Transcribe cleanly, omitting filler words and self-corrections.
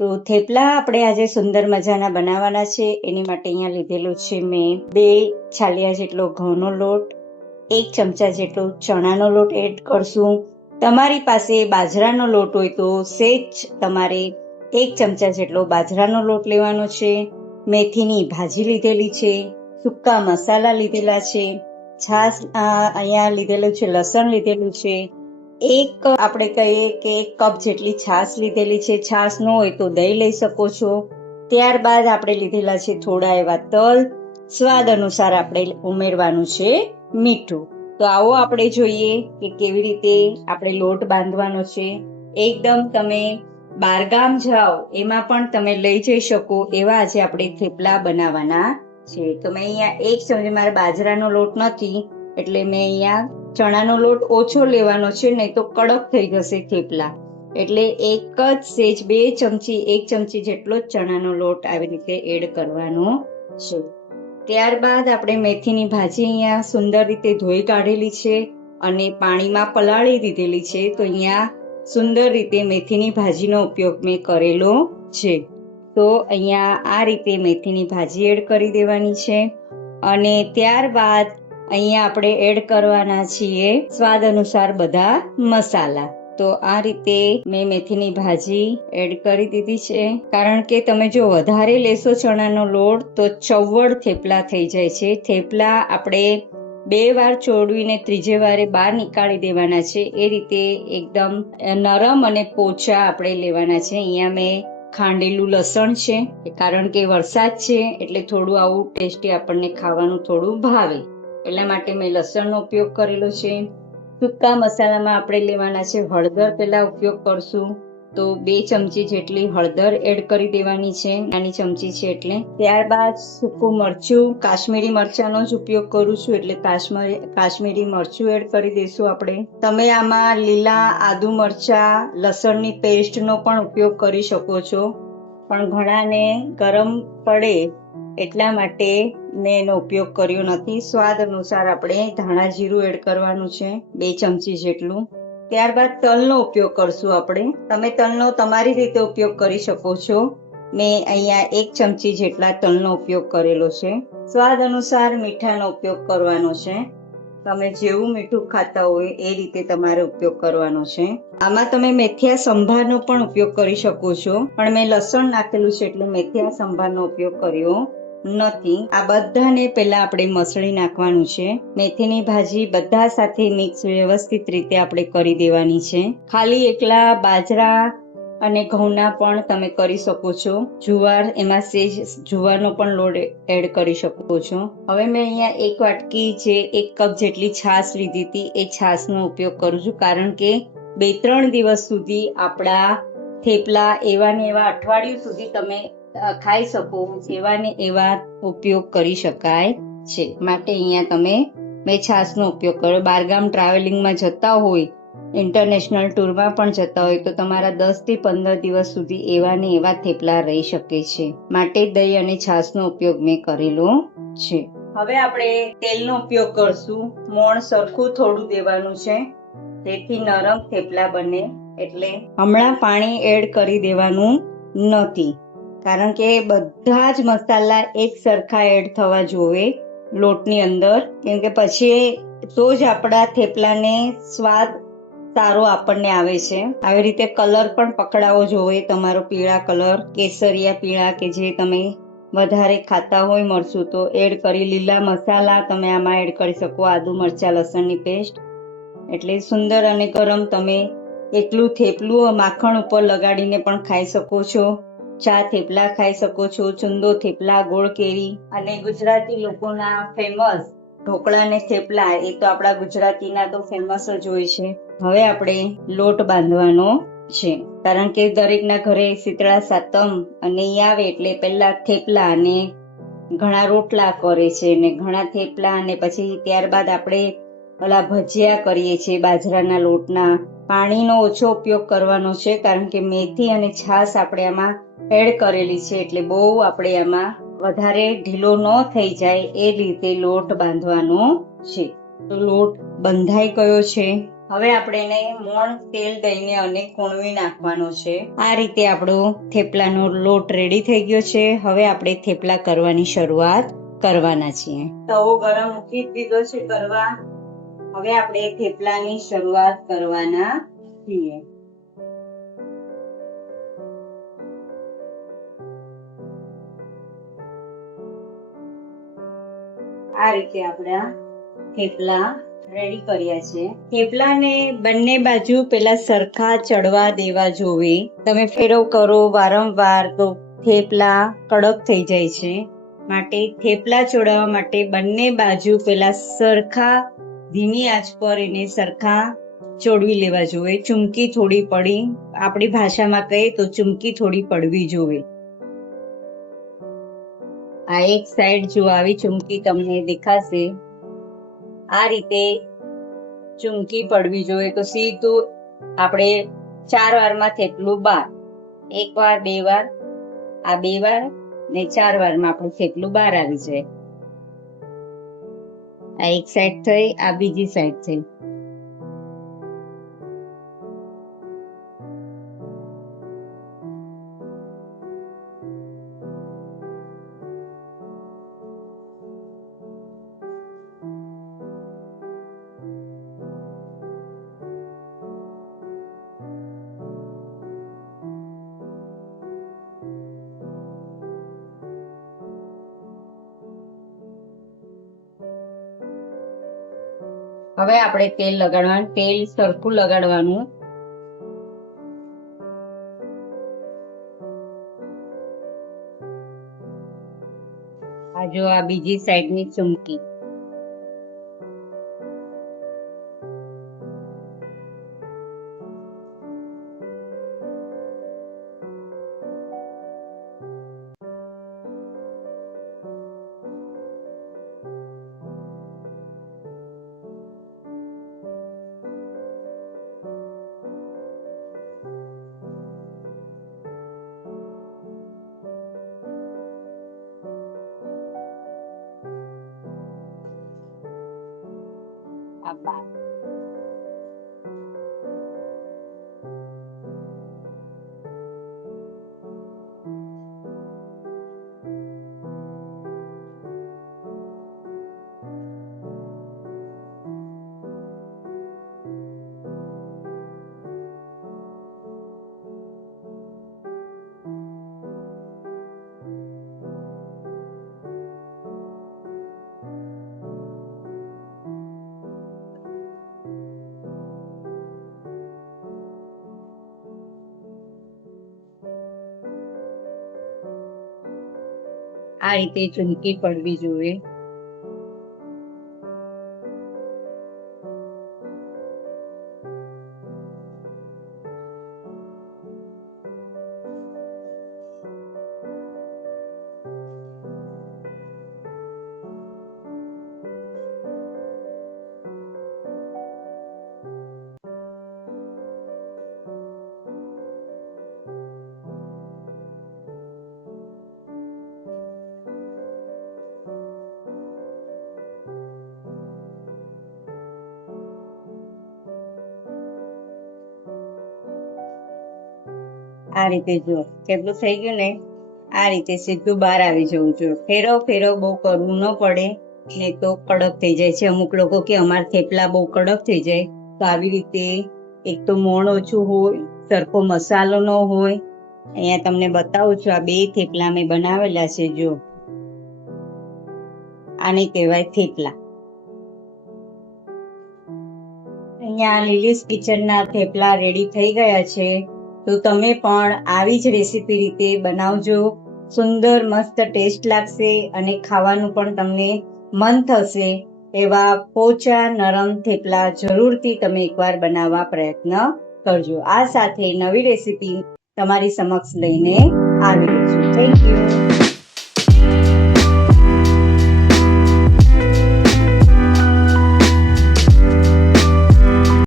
તો થેપલા આપણે આજે સુંદર મજાના બનાવવાના છે. એની માટે અહીંયા લીધેલું છે મેં 2 છાલિયા જેટલો ઘઉંનો લોટ, 1 ચમચા જેટલો ચણાનો લોટ એડ કરશું. તમારી પાસે બાજરાનો લોટ હોય તો સેજ તમારે 1 ચમચા જેટલો બાજરાનો લોટ લેવાનો છે. મેથીની ભાજી લીધેલી છે, સૂકા મસાલા લીધેલા છે, છાશ અહીંયા લીધેલું છે, લસણ લીધેલું છે, આપણે કહીએ કે 1 કપ જેટલી છાશ લીધેલી છે. છાશ ન હોય તો દહીં લઈ શકો છો. ત્યારબાદ આપણે લીધેલા છે થોડા એવા તલ, સ્વાદ અનુસાર આપણે ઉમેરવાનું છે મીઠું. તો આવો આપણે જોઈએ કે કેવી રીતે આપણે લોટ બાંધવાનો છે. એકદમ તમે બહારગામ જાઓ એમાં પણ તમે લઈ જઈ શકો એવા આજે આપણે થેપલા બનાવવાના છે. તો મેં અહીંયા 1 ચમચી, મારે બાજરાનો લોટ નથી એટલે મેં અહીંયા ચણાનો લોટ ઓછો લેવાનો છે, નહીં તો કડક થઈ જશે થેપલા. એટલે એક જ સેજ 2 ચમચી 1 ચમચી જેટલો જ ચણાનો લોટ આવી રીતે એડ કરવાનો છે. ત્યારબાદ આપણે મેથીની ભાજી અહીંયા સુંદર રીતે ધોઈ કાઢેલી છે અને પાણીમાં પલાળી દીધેલી છે. તો અહીંયા સુંદર રીતે મેથીની ભાજીનો ઉપયોગ મેં કરેલો છે. તો અહીંયા આ રીતે મેથીની ભાજી એડ કરી દેવાની છે અને ત્યારબાદ અહીંયા આપણે એડ કરવાના છીએ સ્વાદ અનુસાર બધા મસાલા. તો આ રીતે મેં મેથીની ભાજી એડ કરી દીધી છે. કારણ કે તમે જો વધારે લેશો ચણાનો લોટ તો ચવડ થેપલા થઈ જાય છે. થેપલા આપણે 2 વાર ચોળવીને ત્રીજે વારે બહાર નીકાળી દેવાના છે. એ રીતે એકદમ નરમ અને પોચા આપણે લેવાના છે. અહીંયા મેં ખાંડેલું લસણ છે, કારણ કે વરસાદ છે એટલે થોડું આવું ટેસ્ટી આપણને ખાવાનું થોડું ભાવે, એટલા માટે મેં લસણનો ઉપયોગ કરેલો છે. સૂકા મસાલામાં આપણે લેવાના છે હળદર, પહેલા ઉપયોગ કરશું તો 2 ચમચી જેટલી હળદર એડ કરી દેવાની છે, નાની ચમચી છે એટલે. ત્યારબાદ સૂકું મરચું, કાશ્મીરી મરચાંનો જ ઉપયોગ કરું છું એટલે કાશ્મીરી મરચું એડ કરી દઈશું આપણે. તમે આમાં લીલા આદુ મરચાં, લસણની પેસ્ટનો પણ ઉપયોગ કરી શકો છો, પણ ઘણાને ગરમ પડે એટલા માટે મેં એનો ઉપયોગ કર્યો નથી. સ્વાદ અનુસાર આપણે ધાણા જીરું એડ કરવાનું છે 2 ચમચી જેટલું. ત્યારબાદ તલનો ઉપયોગ કરશું આપણે. તમે તલનો તમારી રીતે ઉપયોગ કરી શકો છો. મેં અહીંયા 1 ચમચી જેટલા તલનો ઉપયોગ કરેલો છે. સ્વાદ અનુસાર મીઠાનો ઉપયોગ કરવાનો છે. તમે જેવું મીઠું ખાતા હોય એ રીતે તમારે ઉપયોગ કરવાનો છે. આમાં તમે મેથિયા સંભારનો પણ ઉપયોગ કરી શકો છો, પણ મેં લસણ નાખેલું છે એટલે મેથિયા સંભારનો ઉપયોગ કર્યો નથી. આ બધાને પહેલા આપણે મસળી નાખવાનું છે. મેથીની ભાજી બધા સાથે મિક્સ વ્યવસ્થિત રીતે આપણે કરી દેવાની છે. ખાલી એકલા બાજરા અને ઘઉંના પણ તમે કરી શકો છો. જુવાર, એમાં સેજ જુવારનો પણ લોટ એડ કરી શકો છો. હવે મેં અહીંયા 1 વાટકી જે 1 કપ જેટલી છાશ લીધી હતી એ છાશનો ઉપયોગ કરું છું, કારણ કે 2-3 દિવસ સુધી આપણા થેપલા એવા ને એવા અઠવાડિયું સુધી તમે ખાઈ શકો એવા ને એવા ઉપયોગ કરી શકાય છે. માટે અહીંયા મેં છાશનો ઉપયોગ કર્યો. બહારગામ ટ્રાવેલિંગમાં જતા હોય, ઇન્ટરનેશનલ ટૂરમાં પણ જતા હોય તો તમારા 10 થી 15 દિવસ સુધી એવા ને એવા થેપલા રહી શકે છે. માટે દહીં અને છાશનો ઉપયોગ મેં કરેલો છે. હવે આપણે તેલનો ઉપયોગ કરશું. મોણ સરખું થોડું દેવાનું છે જેથી નરમ થેપલા બને. એટલે હમણાં પાણી એડ કરી દેવાનું નથી, કારણ કે બધા જ મસાલા એક સરખા એડ થવા જોઈએ લોટની અંદર, કેમ કે પછી તો જ આપણા થેપલાને સ્વાદ સારો આપણને આવે છે. આવી રીતે કલર પણ પકડાવો જોઈએ તમારો, પીળા કલર, કેસરિયા પીળા, કે જે તમે વધારે ખાતા હોય મરચું તો એડ કરી. લીલા મસાલા તમે આમાં એડ કરી શકો, આદુ મરચાં લસણની પેસ્ટ. એટલે સુંદર અને ગરમ તમે એકલું થેપલું માખણ ઉપર લગાડીને પણ ખાઈ શકો છો. ચા થેપલા ખાઈ શકો છો, ચુંદો થેપલા, ગોળ કેરી, અને ગુજરાતી લોકોના ફેમસ ઢોકળા ને થેપલા, એ તો આપણા ગુજરાતીના તો ફેમસ જ હોય છે. હવે આપણે લોટ બાંધવાનો છે, કારણ કે દરેકના ઘરે શીતળા સાતમ અને ઈ આવે એટલે પહેલા થેપલા અને ઘણા રોટલા કરે છે ને ઘણા થેપલા, અને પછી ત્યારબાદ આપણે ઓલા ભજીયા કરીએ છીએ બાજરાના લોટના. પાણીનો ઓછો ઉપયોગ કરવાનો છે, કારણ કે મેથી અને છાશ આપણે આમાં એડ કરેલી છે એટલે બહુ આપણે આમાં વધારે ઢીલો ન થઈ જાય એ રીતે લોટ બાંધવાનો છે. તો લોટ બંધાઈ ગયો છે. હવે આપણે એને મોણ તેલ દઈને અને કૂણવી નાખવાનો છે. આ રીતે આપણો થેપલાનો લોટ રેડી થઈ ગયો છે. હવે આપણે થેપલા કરવાની શરૂઆત કરવાના છીએ. તવો ગરમ મૂકી દીધો છે કરવા. હવે આપણે થેપલાની શરૂઆત કરવાના છીએ. આ રીતે આપણા થેપલા રેડી કર્યા છે. થેપલાને બંને બાજુ પેલા સરખા ચડવા દેવા જોવે. તમે ફેરવ કરો વારંવાર તો થેપલા કડક થઈ જાય છે. માટે થેપલા ચોડાવવા માટે બંને બાજુ પેલા સરખા ધીમી આંચ પર એને સરખા ચોડવી લેવા જોઈએ. ચૂમકી થોડી પડી, આપણી ભાષામાં કહીએ તો ચૂમકી થોડી પડવી જોઈએ. આ એક સાઈડ જો આવી ચૂમકી તમને દેખાશે, આ રીતે ચૂમકી પડવી જોઈએ તો સીધું આપણે 4 વારમાં થેપલું બહાર. 1 વાર, 2 વાર, આ 2 વાર ને 4 વારમાં આપણું થેપલું બહાર આવી જાય. આ એક સાઈડ થઈ, આ બીજી સાઈડ થઈ. હવે આપણે તેલ લગાડવાનું. તેલ સરખું લગાડવાનું. આ જો આ બીજી સાઈડની ચૂમકી. આ બાર. આ રીતે ચૂમકી પડવી જોઈએ. આ રીતે જો થેપલું થઈ ગયું ને, આ રીતે સીધું બહાર આવી જવું જોઈએ. ફેરવ બહુ કરવું ન પડે, નહીં તો કડક થઈ જાય છે. અમુક લોકો કે અમારા થેપલા બહુ કડક થઈ જાય, તો આવી રીતે એક તો મોણ ઓછું હોય, સરખો મસાલો ન હોય. અહીંયા તમને બતાવું છું, આ 2 થેપલા મેં બનાવેલા છે. જો આને કહેવાય થેપલા. અહીંયા લીલીસ કિચનના થેપલા રેડી થઈ ગયા છે. તો તમે પણ આવી જ રેસીપી રીતે બનાવજો. સુંદર મસ્ત ટેસ્ટ લાગશે અને ખાવાનું પણ તમને મન થશે. એવા પોચા નરમ થેપલા જરૂરથી તમે એકવાર બનાવવા પ્રયત્ન કરજો. આ સાથે નવી રેસીપી તમારી સમક્ષ લઈને આવી રહી છું. Thank you.